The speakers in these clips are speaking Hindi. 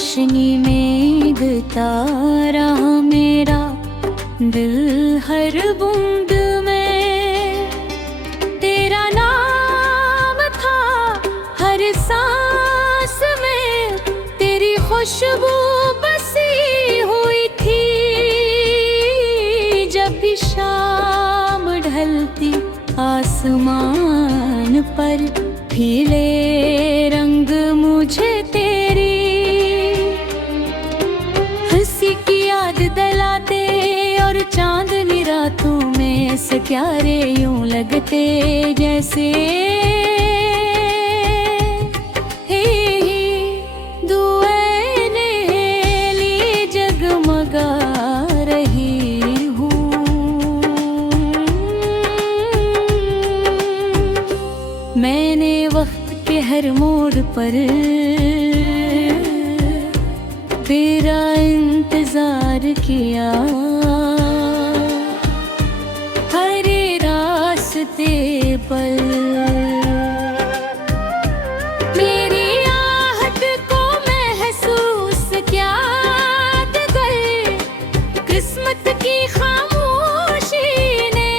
रोशनी में तारा मेरा दिल हर बूंद में तेरा नाम था, हर सांस में तेरी खुशबू बसी हुई थी। जब भी शाम ढलती आसमान पर खिले रंग मुझे तेरी हंसी की याद दिलाते, और चांदनी रातों में सितारे यूं लगते जैसे दुए नीली जगमगा रही हूँ। मैंने वक्त के हर मोड़ पर तेरा इंतजार किया, हर रास्ते पर मेरी आहट को महसूस क्या कर किस्मत की खामोशी ने।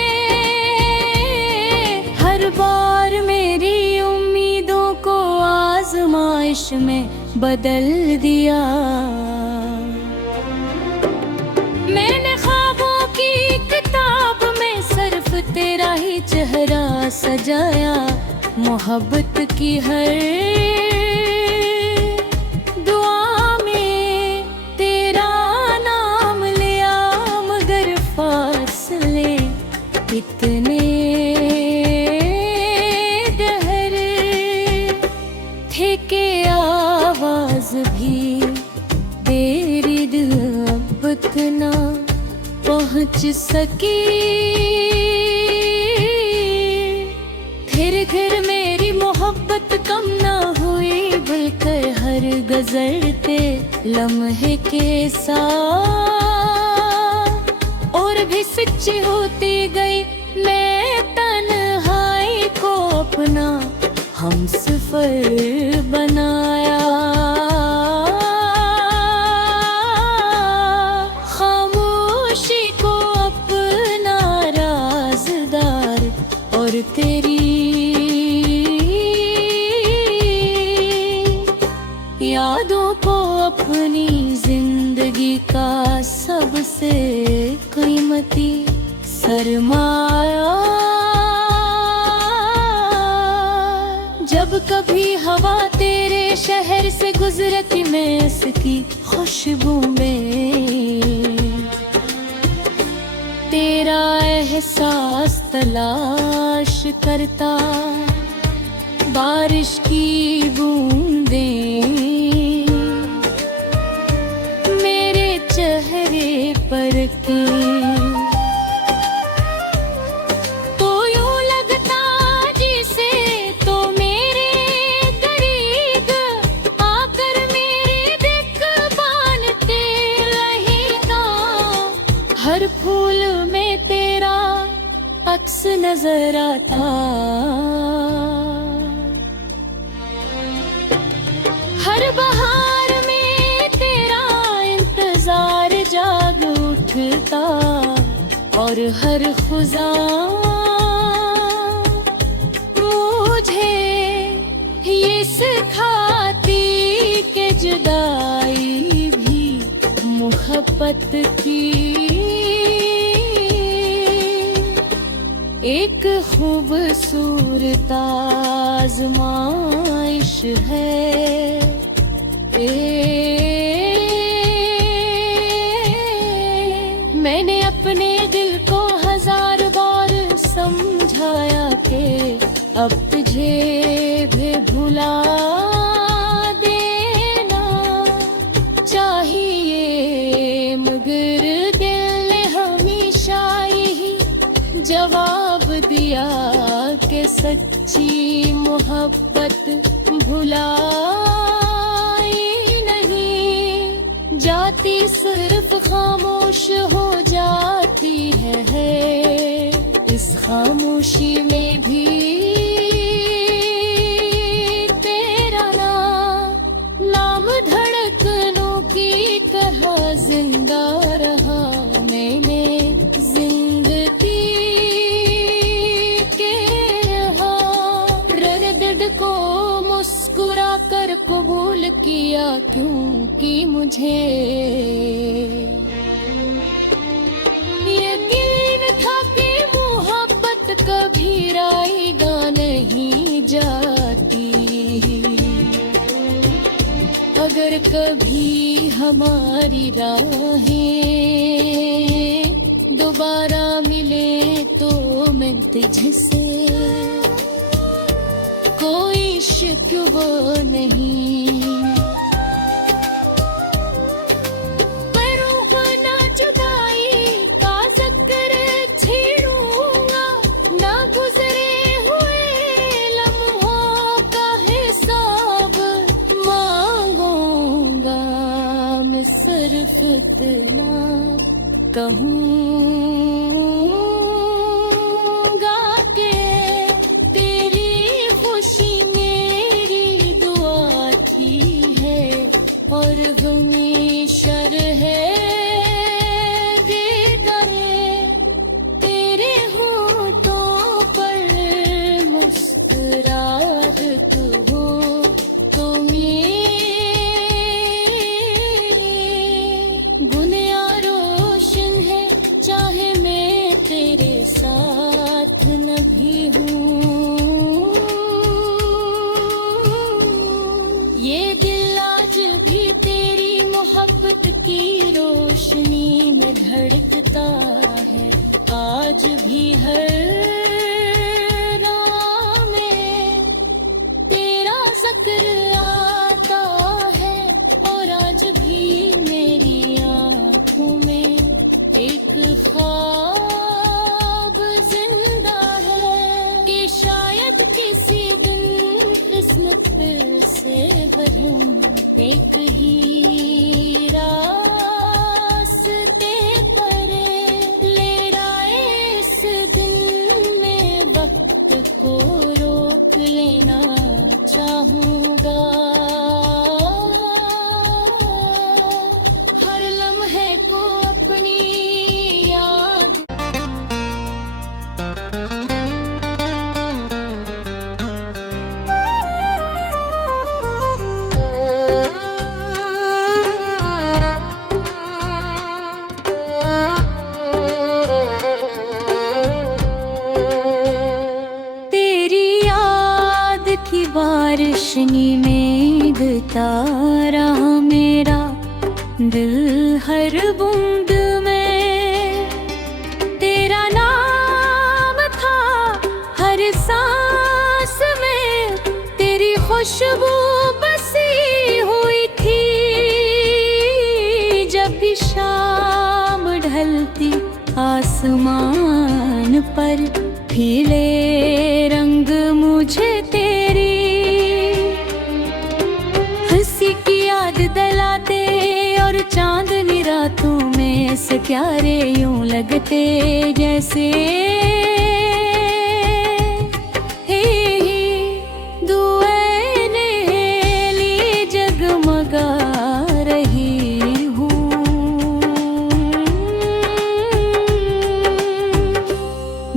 हर बार मेरी उम्मीदों को आजमाइश में बदल दिया। मैंने ख्वाबों की किताब में सिर्फ तेरा ही चेहरा सजाया, मोहब्बत की हर दुआ में तेरा नाम लिया, मगर फासले इतने थे के आवाज भी तेरी दिल अब इतना पहुंच सकी। फिर मेरी मोहब्बत कम ना हुई, बल्कि हर गुजरते लम्हे के साथ और भी सच्ची होती गई। मैं तन्हाई को अपना हमसफर बनाया, खामोशी को अपना राज़दार और तेरी यादों को अपनी जिंदगी का सबसे कीमती सरमाया। जब कभी हवा तेरे शहर से गुजरती मैं इसकी खुशबू में तेरा एहसास तलाश करता। बारिश की बूंदें मेरे चेहरे पर की तो यूं लगता जिसे तो मेरे करीब आकर मेरे दिख बांधते रहेगा। हर फूल में तेरा अक्स नजर आता, हर बहार में तेरा इंतजार जाग उठता, और हर खुदा मुझे ये सिखाती कि जुदाई भी मोहब्बत की एक खूबसूरत आज़माइश है। मैंने अपने दिल को हजार बार समझाया कि अब तुझे भी भुला देना चाहिए, मगर दिल ने हमेशा यही जवाब दिया कि सच्ची मोहब्बत भुलाई नहीं जाती, सिर्फ खामोश हो जाती है। इस खामोशी में भी तेरा नाम धड़कन किया क्योंकि मुझे यकीन था कि मोहब्बत कभी रायगा नहीं जाती। अगर कभी हमारी राहें दोबारा मिले तो मैं तुझसे कोई शिकवा नहीं। करूँगा ना जुदाई का ज़िक्र छेड़ूंगा, ना गुज़रे हुए लम्हों का हिसाब मांगूंगा। मैं सिर्फ इतना कहूँगा कि तेरी खुशी मेरी दुआ की है और हमेशा रहे दीदारे तेरे होठों पर मुस्कुराहट हो तो मेरी दुनिया रोशन है, चाहे मैं तेरे साथ न भी हूँ। ये दिल आज भी तेरी मोहब्बत की रोशनी में धड़कता है। आज भी हर राह में तेरा जिक्र आता है और आज भी मेरी आँखों में एक ख्वाब जिंदा है कि शायद किसी दिन किस्मत फिर से बढ़ूं एक ही रास्ते पर ले आए। इस दिल में वक्त को रोक लेना चाहूँगा। हर लम्हे को अपनी याद तेरी याद की बारिशनी में तारा मेरा दिल हर बूंद में तेरा नाम था, हर सांस में तेरी खुशबू बसी हुई थी। जब भी शाम ढलती आसमान पर खिले रंग मुझे तेरी हंसी की याद दिलाते और चांदनी रातों में सितारे यूं लगते जैसे दुए नीली जगमगा रही हूँ।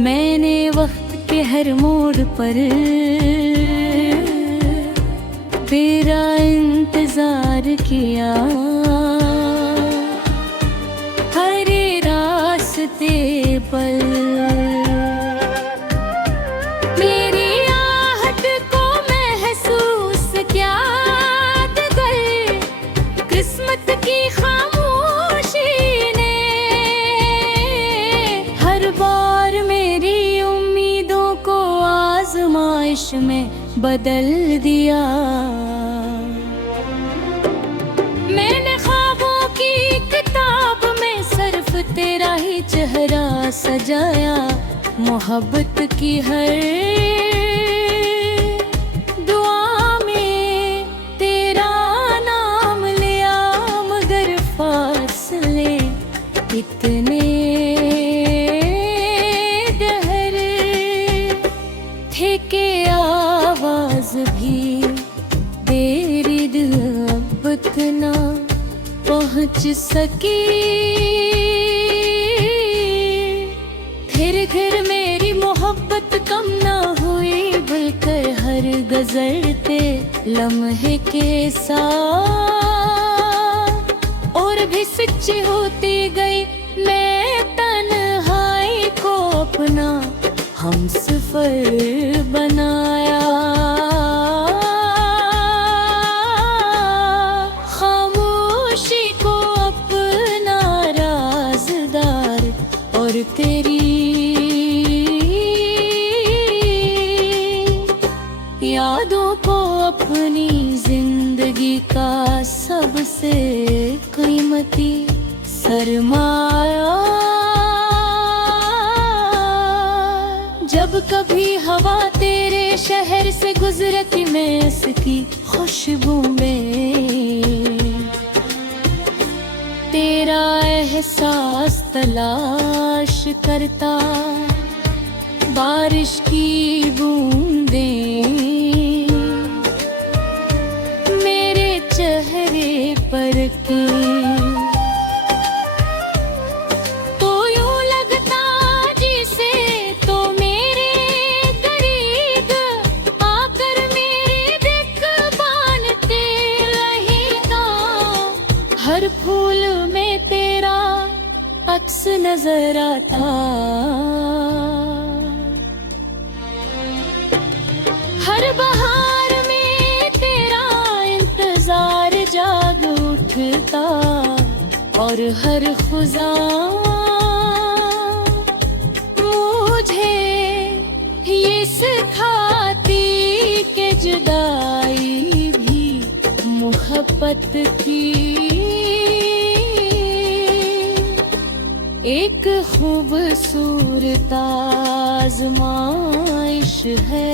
मैंने वक्त के हर मोड़ पर तेरा इंतजार किया, हर रास्ते पर मेरी आहट को महसूस क्या कर किस्मत की खामोशी ने हर बार मेरी उम्मीदों को आजमाइश में बदल दिया। मैंने ख्वाबों की किताब में सिर्फ तेरा ही चेहरा सजाया, मोहब्बत की हर दुआ में तेरा नाम लिया, मगर फासले इतने गहरे थे कि आवाज भी तेरी दिल अब इतना पहुँच सकी। फिर मेरी मोहब्बत कम ना हुई, बल्कि हर हर गुजरते लम्हे के साथ और भी सच्ची होती गई मैं तन्हाई को अपना हमसफर बनाया। खामोशी को अपना राज़दार और तेरी यादों को अपनी जिंदगी का सबसे कीमती सरमाया। जब कभी हवा तेरे शहर से गुजरती मैं इसकी खुशबू में तेरा एहसास तलाश करता। बारिश की बूंदें मेरे चेहरे पर की तो यूं लगता जिसे तो मेरे करीब आकर मेरे दिल बांधते रहेगा। हर फूल में तेरा अक्स नजर आता। हर बहार में तेरा इंतजार जाग उठता और हर खुज़ां मुझे ये सिखाती कि जुदाई भी मोहब्बत की एक खूबसूरत आज़माइश है।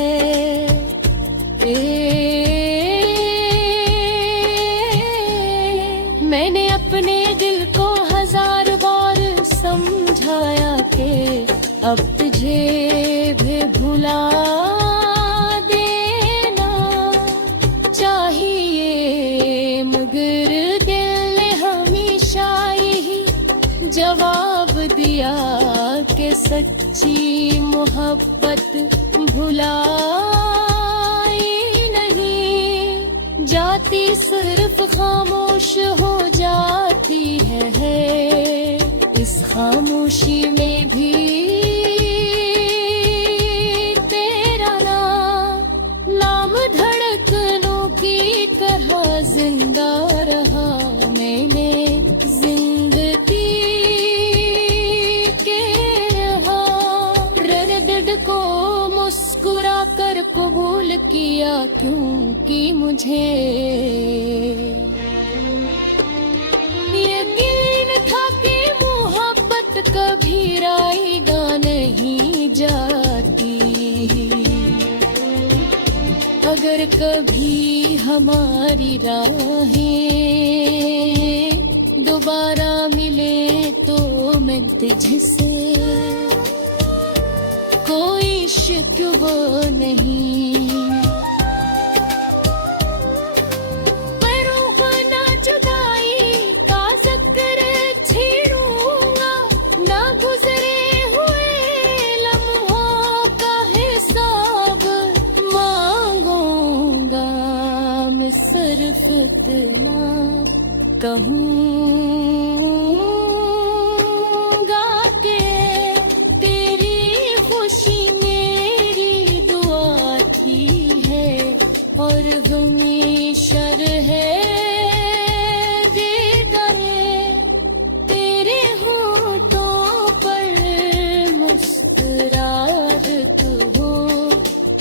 मैंने अपने दिल को हजार बार समझाया कि अब तुझे भी भुला देना चाहिए, मगर दिल ने हमेशा यही जवाब दिया कि सच्ची मोहब्बत भुलाई नहीं जाती, सिर्फ खामोश हो जाती है। इस खामोशी में भी तेरा नाम धड़कनों की तरह जिंदा रहा। मैंने जिंदगी के रह को मुस्कुरा कर कबूल किया, क्योंकि मुझे यकीन था कि मोहब्बत कभी रायगा नहीं जाती। अगर कभी हमारी राहें दोबारा मिले तो मैं तुझसे कोई शिकवा नहीं। करूँगा ना जुदाई का ज़िक्र छेड़ूंगा, ना गुजरे हुए लम्हों का हिसाब मांगूंगा। मैं सिर्फ इतना कहूँगा कि तेरी खुशी मेरी दुआ की है और हमेशा रहे दीदारे तेरे होठों पर मुस्कुराहट हो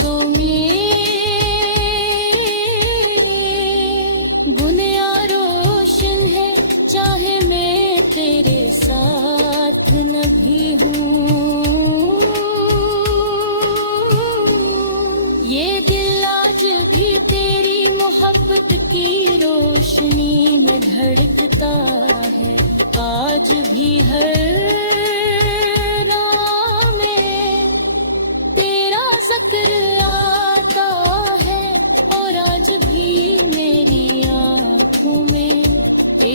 तो मेरी गुनिया रोशन है, चाहे मैं तेरे साथ न भी हूँ। ये दिल आज भी तेरी मोहब्बत की रोशनी में धड़कता है। आज भी हर राह में तेरा जिक्र आता है और आज भी मेरी आँखों में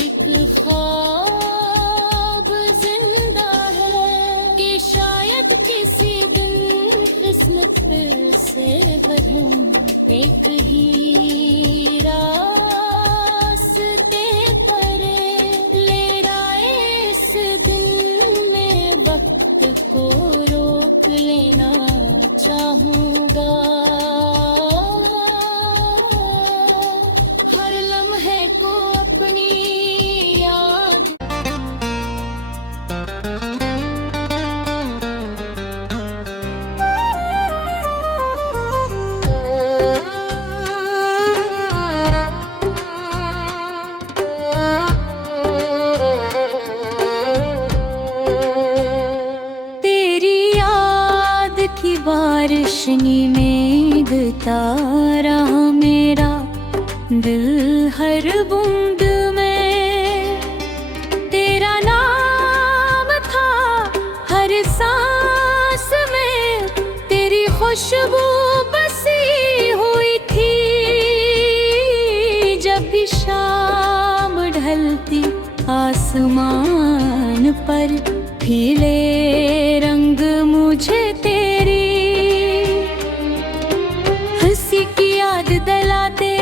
एक ख्वाब जिंदा है कि शायद किसी दिन किस्मत पे से बंधुम एक ही रास्ते पर ले आए। इस दिल में वक्त को रोक लेना चाहूँगा। हर लम्हे को अपनी याद बारिशनी में तारा मेरा दिल हर बूंद में तेरा नाम था। हर सांस में तेरी खुशबू बसी हुई थी। जब भी शाम ढलती आसमान पर खिले रंग मुझे तेरी याद दिलाते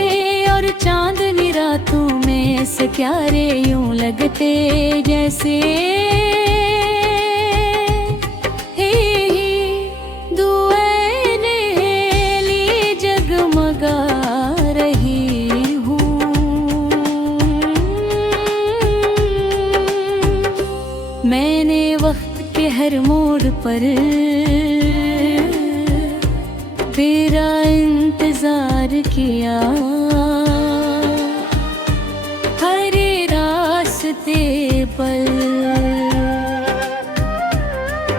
और चांदनी रातों में से प्यारे यूं लगते जैसे दुएली जगमगा रही हूँ। मैंने वक्त के हर मोड़ पर तेरा इंतजार किया। हर रास्ते पर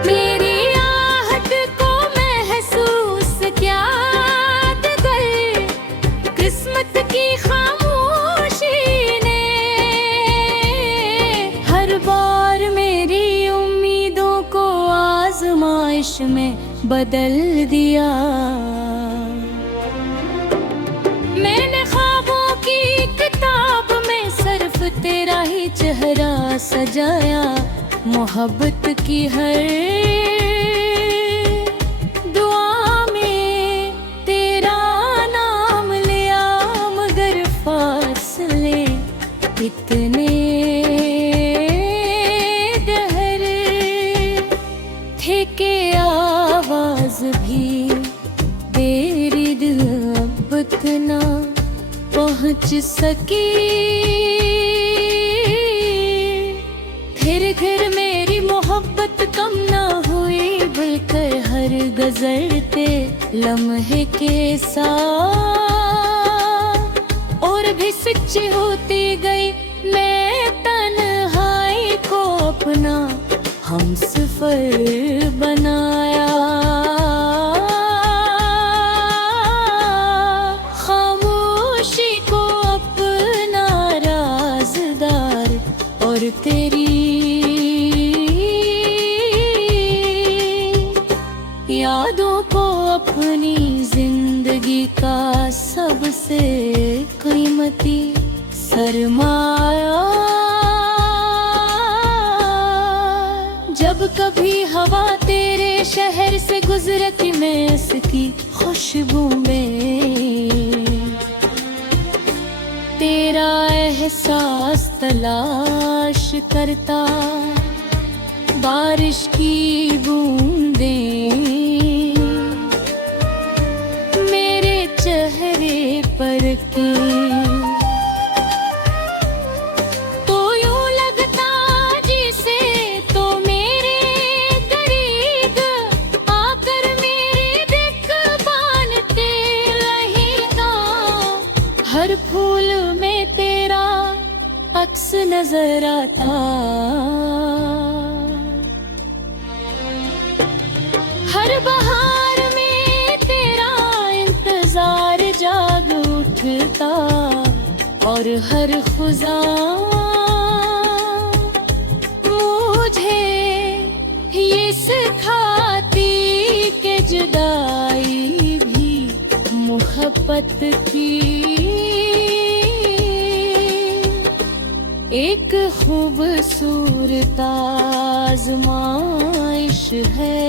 मेरी आहट को महसूस क्या कर किस्मत की खामोशी ने हर बार मेरी उम्मीदों को आजमाइश में बदल दिया। मैंने ख्वाबों की किताब में सिर्फ तेरा ही चेहरा सजाया। मोहब्बत की हर दुआ में तेरा नाम लिया। मगर फासले इतने थे के आवाज भी तेरी दिल अब इतना पहुँच सकी। फिर मेरी मोहब्बत कम ना हुई बल्कि हर गुजरते लम्हे के साथ और भी सच्ची होती गई। मैं तन्हाई को अपना हमसफर बनाया। खामोशी को अपना राज़दार और तेरी यादों को अपनी जिंदगी का सबसे कीमती सरमाया। जब कभी हवा तेरे शहर से गुजरती मैं इसकी खुशबू में तेरा एहसास तलाश करता। बारिश की बूंदें मेरे चेहरे पर की हर फूल में तेरा अक्स नजर आता। हर बहार में तेरा इंतजार जाग उठता और हर खुदा मुझे ये सिखाती कि जुदाई भी मोहब्बत की एक खूबसूरत आज़माइश है।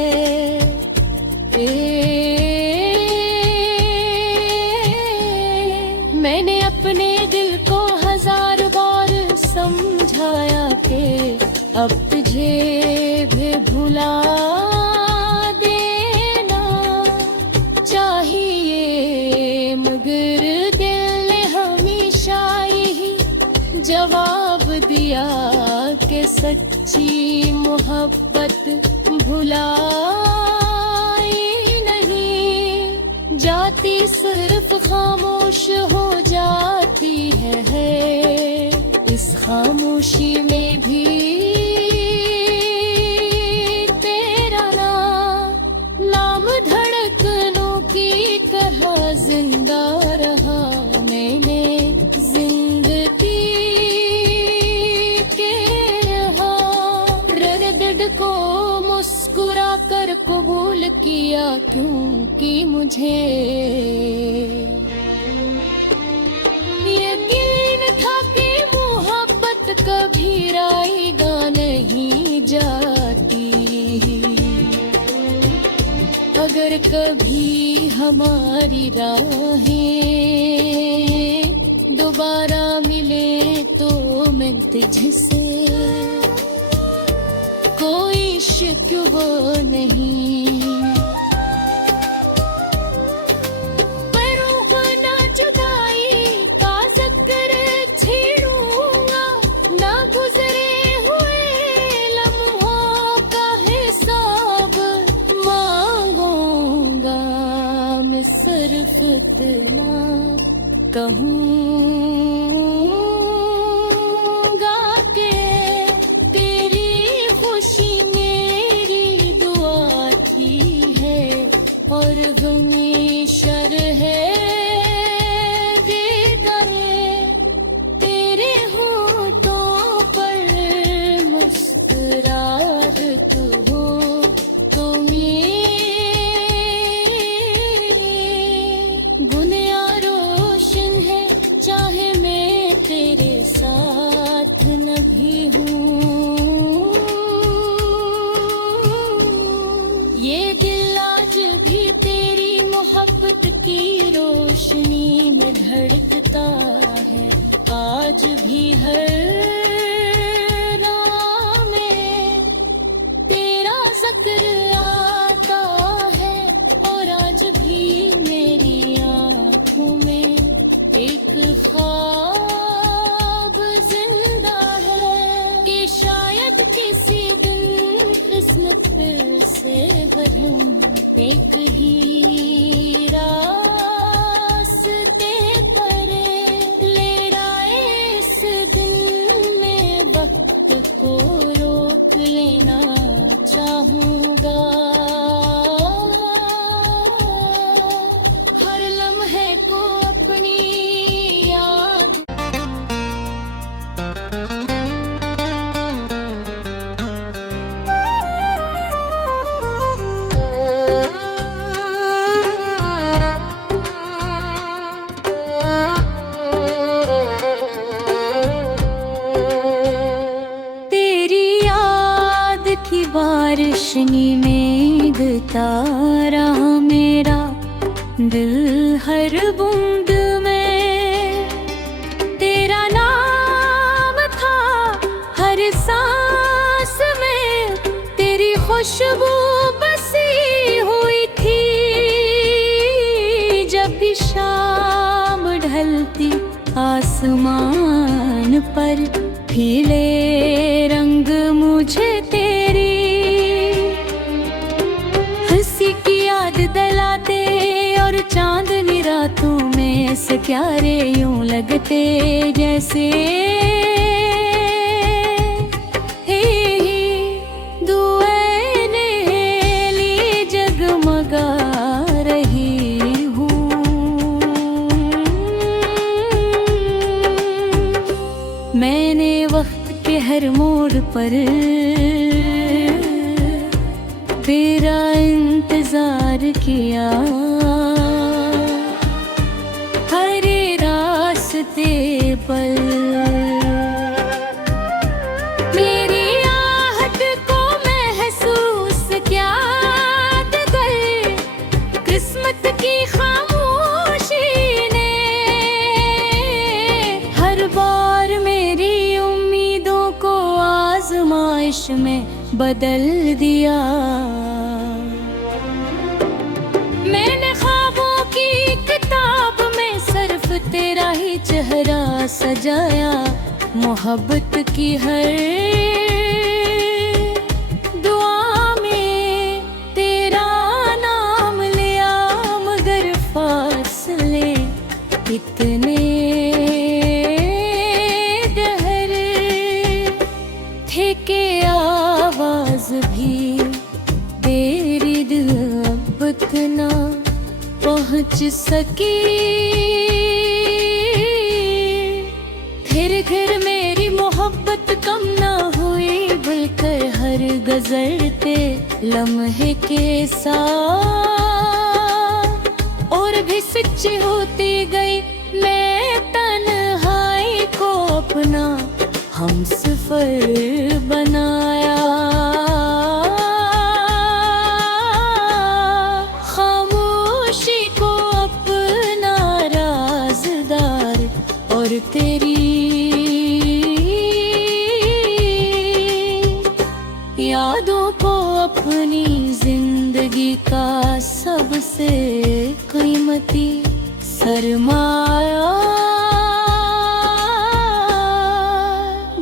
मैंने अपने दिल को 1000 बार समझाया कि अब तुझे भी भुला देना चाहिए, मगर दिल ने हमेशा यही जवाब दिया कि सच्ची मोहब्बत भुलाई नहीं जाती, सिर्फ खामोश हो जाती है। इस खामोशी में भी तेरा नाम धड़कनों की तरह जिंदा रहा। मैंने जिंदगी के रंग को मुस्कुरा कर कबूल किया, क्योंकि मुझे यकीन था कि मोहब्बत कभी रायगा नहीं जाती। अगर कभी हमारी राहें दोबारा मिले तो मैं तुझसे कोई शिकवा नहीं, पर ना जुदाई का ज़िक्र छेड़ूंगा, ना गुजरे हुए लम्हों का हिसाब मांगूंगा। मैं सिर्फ इतना कहूँगा कि तेरी खुशी मेरी दुआ थी है, और हमेशा रहे दीदारे तेरे होठों पर मुस्कुराहट हो तो मेरी बुनिया रोशन है, चाहे मैं तेरे साथ न भी हूँ। ये दिल आज भी तेरी मोहब्बत की रोशनी में धड़कता है, आज भी हर राह में तेरा जिक्र आता है, और आज भी मेरी आँखों में एक ख्वाब जिंदा है कि शायद किसी दिन किस्मत फिर से बढ़ूं, एक ही रास्ते पर ले आए इस दिल में वक्त को रोक लेना चाहूँगा। हर लम्हे को अपनी याद तेरी याद की बारिशनी में गिरता रहा मेरा दिल, हर बूंद में तेरा नाम था, हर सांस में तेरी खुशबू बसी हुई थी। जब भी शाम ढलती आसमान पर खिले रंग मुझे तेरी हंसी की याद दिलाते, और चांदनी रातों में सितारे यूं लगते जैसे दुएली जगमगा रही हूँ। मैंने वक्त के हर मोड़ पर तेरा इंतजार किया, हर रास्ते पर मेरी आहट को महसूस क्या कर किस्मत की खामोशी ने बदल दिया। मैंने ख्वाबों की किताब में सिर्फ तेरा ही चेहरा सजाया, मोहब्बत की हर दुआ में तेरा नाम लिया, मगर फासले इतने गहरे थे कि आवाज भी तेरी दिल अब ना पहुंच सकी। फिर मेरी मोहब्बत कम ना हुई, बल्कि हर गुजरते लम्हे के साथ और भी सच्ची होती गई। मैं तन्हाई को अपना हमसफर बनाया, खामोशी को अपना राज़दार और तेरी यादों को अपनी जिंदगी का सबसे कीमती सरमाया।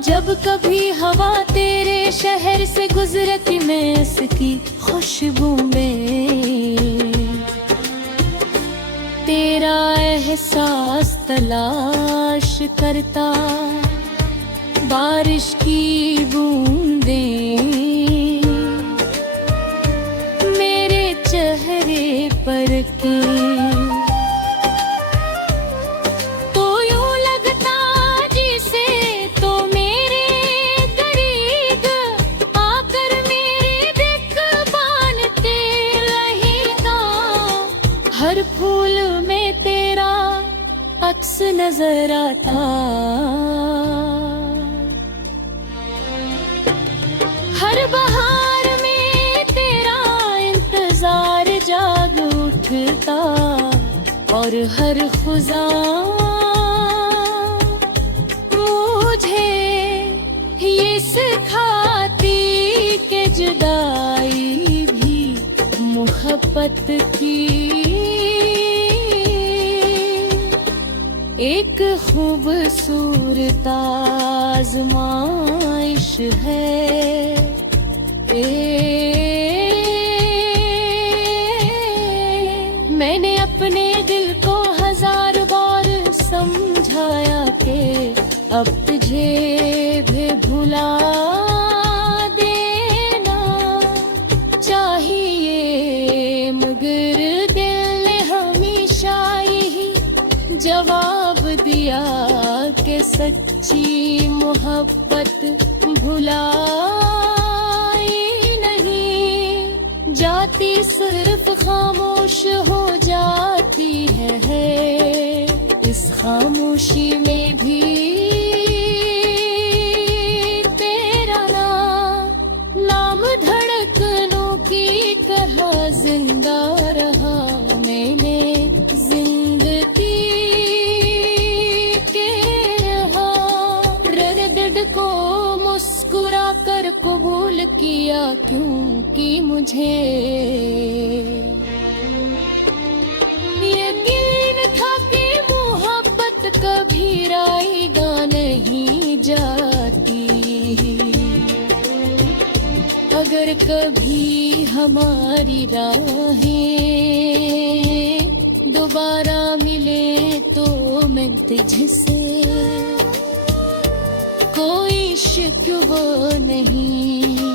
जब कभी हवा तेरे शहर से गुजरती, मैं इसकी खुशबू में तेरा एहसास तलाश करता। बारिश की बूंदें मेरे चेहरे पर की, तो यूं लगता जिसे तो मेरे करीब आकर मेरे दिल बांधते रहेगा। हर फूल में तेरा अक्स नजर आता, हर बहार में तेरा इंतजार जाग उठता, और हर खुदा मुझे ये सिखाती कि जुदाई भी मोहब्बत की एक खूबसूरत आज़माइश है। मैंने अपने दिल को हजार बार समझाया कि अब तुझे भी भुला देना चाहिए, मगर दिल ने हमेशा ही जवाब दिया कि सच्ची मोहब्बत भुलाई नहीं जाती, सिर्फ खामोश हो जाती है। इस खामोशी में भी तेरा नाम धड़कनों की तरह जिंदा रहा। मैंने जिंदगी के दर्द को मुस्कुरा कर कबूल किया, क्योंकि मुझे यकीन था कि मोहब्बत कभी रायगा नहीं जाती। अगर कभी हमारी राहें दोबारा मिले तो मैं तुझसे कोई शिकवा नहीं।